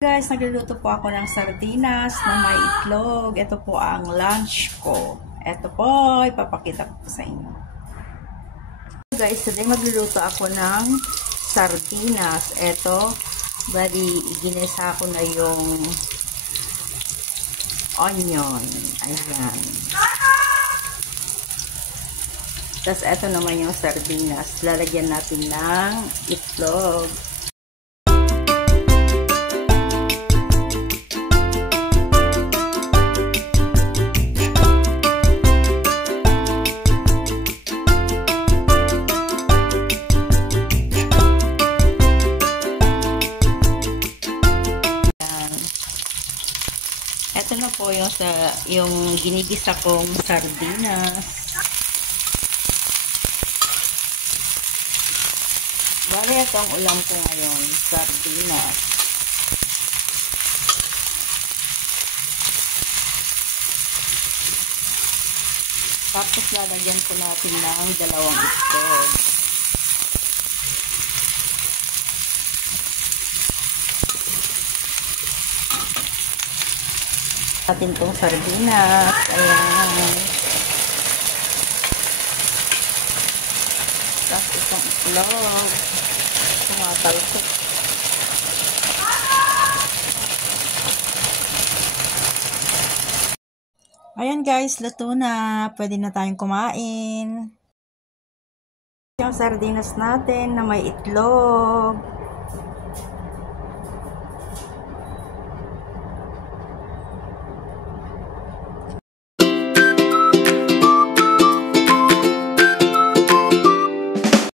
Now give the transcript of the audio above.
Guys, nagluluto po ako ng sardinas na may itlog. Ito po ang lunch ko. Ito po, ipapakita ko sa inyo. Guys, today magluluto ako ng sardinas. Ito, bali, ginisa ko na yung onion. Ayan. Tapos, ito naman yung sardinas. Lalagyan natin ng itlog. Ito na po yung ginigisa kong sardinas. Bale, ito ang ulam ko ngayon, sardinas. Tapos lalagyan ko natin ng 2 itlog. Natin itong sardinas. Ayan. Tapos itong itlog. Tumatalsik. Ayan guys, luto na. Pwede na tayong kumain. Yung sardinas natin na may itlog.